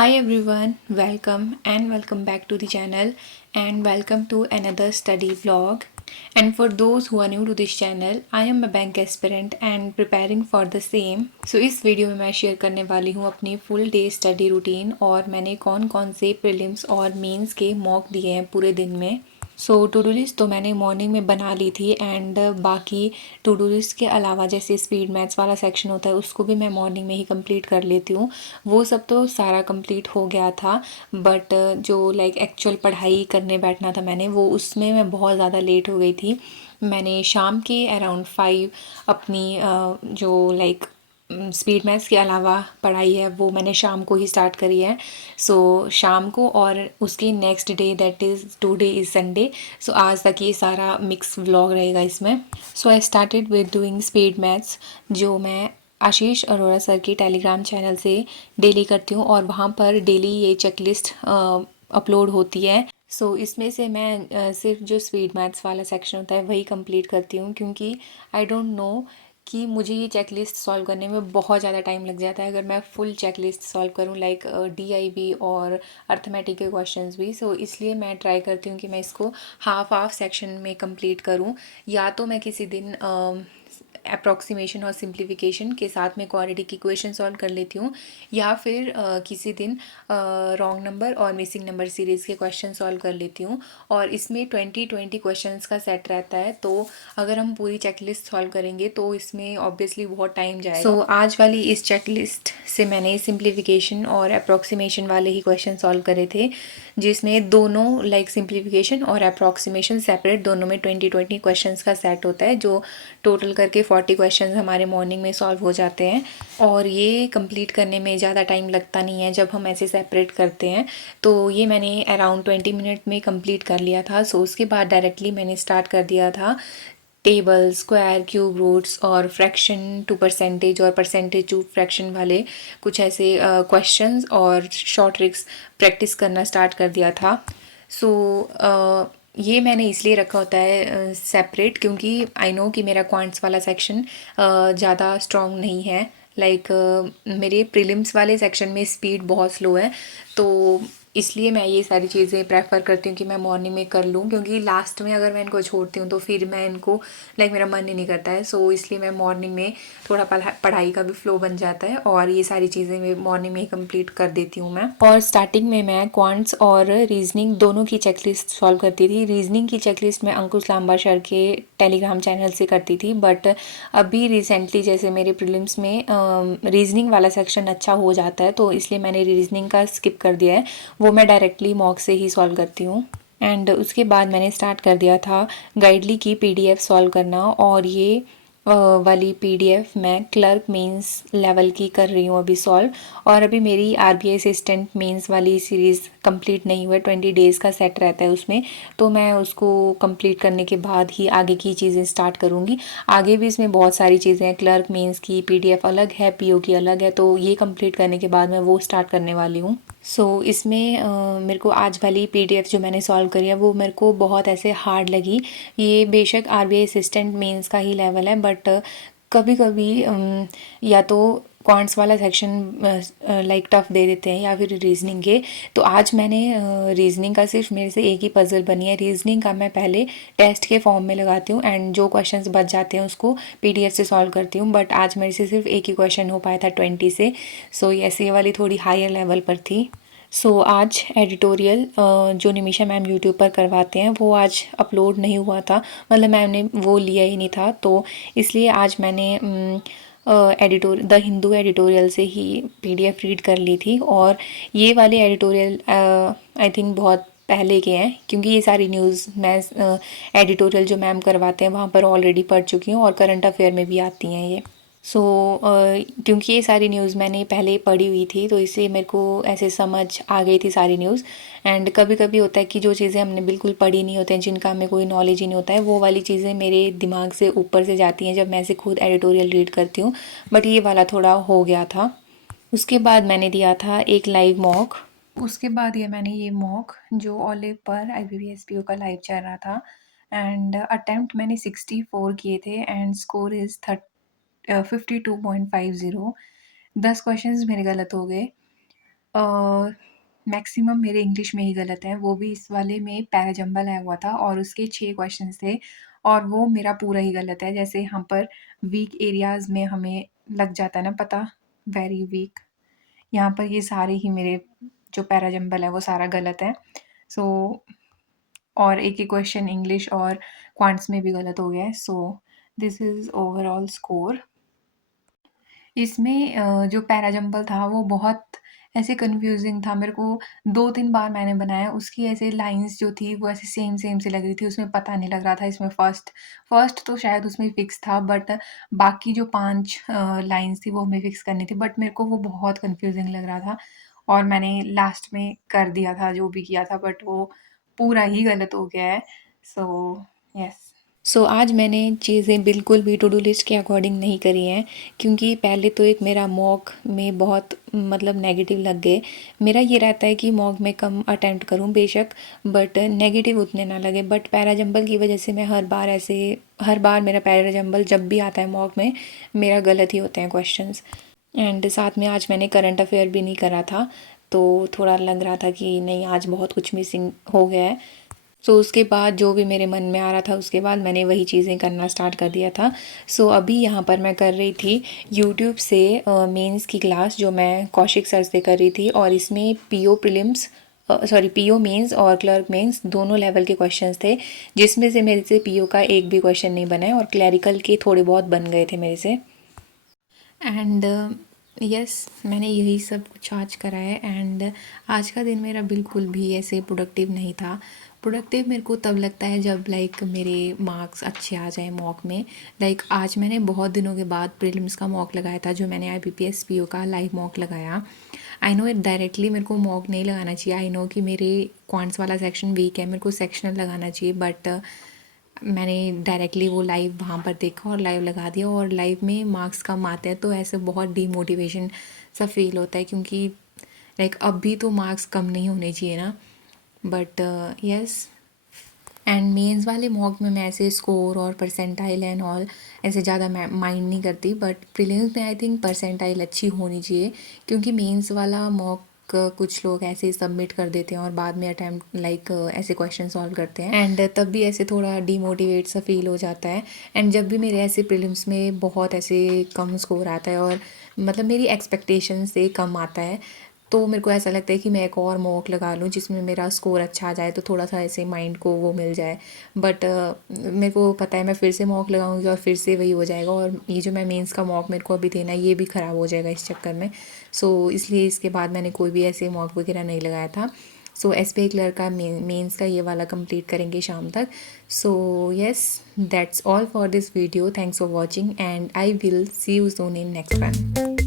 Hi everyone, welcome back to the channel and welcome to another study vlog. And for those who are new to this channel, I am a bank aspirant and preparing for the same. So इस video में मैं share करने वाली हूँ अपनी full day study routine और मैंने कौन कौन से प्रीलिम्स और मेंस के मॉक दिए हैं पूरे दिन में। सो टू डू लिस्ट तो मैंने मॉर्निंग में बना ली थी एंड बाकी टू डू लिस्ट के अलावा जैसे स्पीड मैथ्स वाला सेक्शन होता है उसको भी मैं मॉर्निंग में ही कंप्लीट कर लेती हूँ। वो सब तो सारा कंप्लीट हो गया था बट जो लाइक एक्चुअल पढ़ाई करने बैठना था मैंने वो उसमें मैं बहुत ज़्यादा लेट हो गई थी। मैंने शाम के अराउंड 5 अपनी जो लाइक स्पीड मैथ्स के अलावा पढ़ाई है वो मैंने शाम को ही स्टार्ट करी है। सो शाम को और उसके next day that is today is Sunday. So आज तक ये सारा मिक्स व्लॉग रहेगा इसमें। So I started with doing speed maths जो मैं आशीष अरोड़ा सर की टेलीग्राम चैनल से डेली करती हूँ और वहाँ पर डेली ये चेकलिस्ट अपलोड होती है। सो इसमें से मैं सिर्फ जो स्पीड मैथ्स वाला सेक्शन होता है वही कंप्लीट करती हूँ क्योंकि आई डोंट नो कि मुझे ये चेकलिस्ट सॉल्व करने में बहुत ज़्यादा टाइम लग जाता है अगर मैं फुल चेकलिस्ट सॉल्व करूँ लाइक DIB और अर्थमेटिक के क्वेश्चंस भी। सो इसलिए मैं ट्राई करती हूँ कि मैं इसको हाफ सेक्शन में कंप्लीट करूँ या तो मैं किसी दिन अप्रॉक्सीमेशन और सिंप्लीफिकेशन के साथ में क्वाड्रेटिक इक्वेशन सॉल्व कर लेती हूँ या फिर किसी दिन रॉन्ग नंबर और मिसिंग नंबर सीरीज़ के क्वेश्चन सॉल्व कर लेती हूँ। और इसमें 20 क्वेश्चंस का सेट रहता है तो अगर हम पूरी चेकलिस्ट सॉल्व करेंगे तो इसमें ऑब्वियसली बहुत टाइम जाएगा। सो आज वाली इस चेकलिस्ट से मैंने सिंप्लीफिकेशन और अप्रॉक्सीमेशन वाले ही क्वेश्चन सॉल्व करे थे जिसमें दोनों लाइक सिंप्लीफिकेशन और अप्रॉक्सीमेशन सेपरेट दोनों में 20 क्वेश्चंस का सेट होता है जो टोटल करके 40 क्वेश्चंस हमारे मॉर्निंग में सॉल्व हो जाते हैं। और ये कंप्लीट करने में ज़्यादा टाइम लगता नहीं है जब हम ऐसे सेपरेट करते हैं। तो ये मैंने अराउंड 20 मिनट में कंप्लीट कर लिया था। सो उसके बाद डायरेक्टली मैंने स्टार्ट कर दिया था टेबल, स्क्वायर, क्यूब रूट्स और फ्रैक्शन टू परसेंटेज और परसेंटेज टू फ्रैक्शन वाले कुछ ऐसे क्वेश्चंस और शॉर्ट ट्रिक्स प्रैक्टिस करना स्टार्ट कर दिया था। सो ये मैंने इसलिए रखा होता है सेपरेट क्योंकि आई नो कि मेरा क्वांट्स वाला सेक्शन ज़्यादा स्ट्रॉन्ग नहीं है। लाइक मेरे प्रीलिम्स वाले सेक्शन में स्पीड बहुत स्लो है तो इसलिए मैं ये सारी चीज़ें प्रेफर करती हूँ कि मैं मॉर्निंग में कर लूँ क्योंकि लास्ट में अगर मैं इनको छोड़ती हूँ तो फिर मैं इनको लाइक मेरा मन ही नहीं करता है। सो इसलिए मैं मॉर्निंग में थोड़ा पढ़ाई का भी फ्लो बन जाता है और ये सारी चीज़ें मैं मॉर्निंग में ही कंप्लीट कर देती हूँ मैं। और स्टार्टिंग में मैं क्वांट्स और रीजनिंग दोनों की चेकलिस्ट सॉल्व करती थी। रीजनिंग की चेकलिस्ट मैं अंकुश लांबा सर के टेलीग्राम चैनल से करती थी बट अभी रिसेंटली जैसे मेरे प्रीलिम्स में रीजनिंग वाला सेक्शन अच्छा हो जाता है तो इसलिए मैंने रीजनिंग का स्किप कर दिया है। वो मैं डायरेक्टली मॉक से ही सॉल्व करती हूँ। एंड उसके बाद मैंने स्टार्ट कर दिया था गाइडली की PDF सॉल्व करना और ये वाली PDF मैं क्लर्क मेंस लेवल की कर रही हूँ अभी सॉल्व। और अभी मेरी RBI असिस्टेंट मेंस वाली सीरीज़ कंप्लीट नहीं हुआ है, 20 डेज़ का सेट रहता है उसमें तो मैं उसको कंप्लीट करने के बाद ही आगे की चीज़ें स्टार्ट करूँगी। आगे भी इसमें बहुत सारी चीज़ें हैं, क्लर्क मेंस की PDF अलग है, PO की अलग है तो ये कंप्लीट करने के बाद मैं वो स्टार्ट करने वाली हूँ। सो इसमें मेरे को आज वाली PDF जो मैंने सॉल्व करी है वो मेरे को बहुत ऐसे हार्ड लगी। ये बेशक RBI असिस्टेंट मेंस का ही लेवल है बट कभी कभी या तो क्वांट्स वाला सेक्शन लाइक टफ दे देते हैं या फिर रीजनिंग के। तो आज मैंने रीजनिंग का सिर्फ मेरे से एक ही पजल बनी है। रीजनिंग का मैं पहले टेस्ट के फॉर्म में लगाती हूँ एंड जो क्वेश्चंस बच जाते हैं उसको PDF से सॉल्व करती हूँ बट आज मेरे से सिर्फ एक ही क्वेश्चन हो पाया था 20 से। सो ये वाली थोड़ी हायर लेवल पर थी। सो आज एडिटोरियल जो निमिषा मैम यूट्यूब पर करवाते हैं वो आज अपलोड नहीं हुआ था, मतलब मैम ने वो लिया ही नहीं था तो इसलिए आज मैंने द हिंदू एडिटोरियल से ही PDF रीड कर ली थी। और ये वाले एडिटोरियल आई थिंक बहुत पहले के हैं क्योंकि ये सारी न्यूज़ मैं एडिटोरियल जो मैम करवाते हैं वहाँ पर ऑलरेडी पढ़ चुकी हूँ और करंट अफेयर में भी आती हैं ये। सो क्योंकि ये सारी न्यूज़ मैंने पहले पढ़ी हुई थी तो इससे मेरे को ऐसे समझ आ गई थी सारी न्यूज़। एंड कभी कभी होता है कि जो चीज़ें हमने बिल्कुल पढ़ी नहीं होती हैं, जिनका हमें कोई नॉलेज ही नहीं होता है, वो वाली चीज़ें मेरे दिमाग से ऊपर से जाती हैं जब मैं ऐसे खुद एडिटोरियल रीड करती हूँ। बट ये वाला थोड़ा हो गया था। उसके बाद मैंने दिया था एक लाइव मॉक। उसके बाद ये मैंने ये मॉक जो ओलिव पर IBPS PO का लाइव चल रहा था एंड अटेम्प्ट मैंने 64 किए थे एंड स्कोर इज़ 52.50। 10 क्वेश्चंस मेरे गलत हो गए मैक्सिमम मेरे इंग्लिश में ही गलत है, वो भी इस वाले में पैराजंबल आया हुआ था और उसके 6 क्वेश्चंस थे और वो मेरा पूरा ही गलत है। जैसे यहाँ पर वीक एरियाज़ में हमें लग जाता है ना पता, वेरी वीक, यहाँ पर ये सारे ही मेरे जो पैराजंबल है वो सारा गलत है। सो और एक ही क्वेश्चन इंग्लिश और क्वांट्स में भी गलत हो गया है। So this is overall score. इसमें जो पैराजंबल था वो बहुत ऐसे कन्फ्यूज़िंग था, मेरे को 2-3 बार मैंने बनाया, उसकी ऐसे लाइन्स जो थी वो ऐसे सेम से लग रही थी, उसमें पता नहीं लग रहा था इसमें फर्स्ट तो शायद उसमें फिक्स था, बट बाकी जो 5 लाइन्स थी वो हमें फिक्स करनी थी, बट मेरे को वो बहुत कन्फ्यूज़िंग लग रहा था और मैंने लास्ट में कर दिया था जो भी किया था, बट वो पूरा ही गलत हो गया है। So yes. सो आज मैंने चीज़ें बिल्कुल भी टू डू लिस्ट के अकॉर्डिंग नहीं करी हैं, क्योंकि पहले तो एक मेरा मॉक में बहुत मतलब नेगेटिव लग गए। मेरा ये रहता है कि मॉक में कम अटेम्प्ट करूं बेशक, बट नेगेटिव उतने ना लगे, बट पैराजंबल की वजह से मैं हर बार मेरा पैराजंबल जब भी आता है मॉक में मेरा गलत ही होते हैं क्वेश्चंस। एंड साथ में आज मैंने करंट अफेयर भी नहीं करा था, तो थोड़ा लग रहा था कि नहीं आज बहुत कुछ मिसिंग हो गया है। सो उसके बाद जो भी मेरे मन में आ रहा था उसके बाद मैंने वही चीज़ें करना स्टार्ट कर दिया था। सो अभी यहाँ पर मैं कर रही थी यूट्यूब से मेंस की क्लास, जो मैं कौशिक सर से कर रही थी, और इसमें पीओ मेंस और क्लर्क मेंस दोनों लेवल के क्वेश्चंस थे, जिसमें से मेरे से पीओ का एक भी क्वेश्चन नहीं बना है और क्लैरिकल के थोड़े बहुत बन गए थे मेरे से। एंड यस, मैंने यही सब कुछ आज करा है। एंड आज का दिन मेरा बिल्कुल भी ऐसे प्रोडक्टिव नहीं था। प्रोडक्टिव मेरे को तब लगता है जब लाइक मेरे मार्क्स अच्छे आ जाए मॉक में। लाइक आज मैंने बहुत दिनों के बाद प्रीलिम्स का मॉक लगाया था, जो मैंने IBPS PO का लाइव मॉक लगाया। आई नो इट डायरेक्टली मेरे को मॉक नहीं लगाना चाहिए, आई नो कि मेरे क्वांट्स वाला सेक्शन वीक है, मेरे को सेक्शनल लगाना चाहिए, बट मैंने डायरेक्टली वो लाइव वहाँ पर देखा और लाइव लगा दिया, और लाइव में मार्क्स कम आते हैं तो ऐसे बहुत डीमोटिवेशन सा फील होता है, क्योंकि लाइक अब भी तो मार्क्स कम नहीं होने चाहिए ना। बट यस, एंड मेंस वाले मॉक में मैं ऐसे स्कोर और परसेंटाइल एंड ऑल ऐसे ज़्यादा माइंड नहीं करती, बट प्रीलिम्स में आई थिंक परसेंटाइल अच्छी होनी चाहिए, क्योंकि मेंस वाला मॉक कुछ लोग ऐसे ही सबमिट कर देते हैं और बाद में अटैम्प्ट लाइक ऐसे क्वेश्चन सॉल्व करते हैं, एंड तब भी ऐसे थोड़ा डीमोटिवेट सा फील हो जाता है। एंड जब भी मेरे ऐसे प्रीलिम्स में बहुत ऐसे कम स्कोर आता है और मतलब मेरी एक्सपेक्टेशन से कम आता है, तो मेरे को ऐसा लगता है कि मैं एक और मॉक लगा लूँ जिसमें मेरा स्कोर अच्छा आ जाए, तो थोड़ा सा ऐसे माइंड को वो मिल जाए। बट मेरे को पता है मैं फिर से मॉक लगाऊंगी और फिर से वही हो जाएगा, और ये जो मैं मेंस का मॉक मेरे को अभी देना है ये भी ख़राब हो जाएगा इस चक्कर में। सो इसलिए इसके बाद मैंने कोई भी ऐसे मॉक वगैरह नहीं लगाया था। सो SBI क्लर्क का मेंस का ये वाला कंप्लीट करेंगे शाम तक। So yes, that's all for this video, thanks for watching and I will see you soon in next one.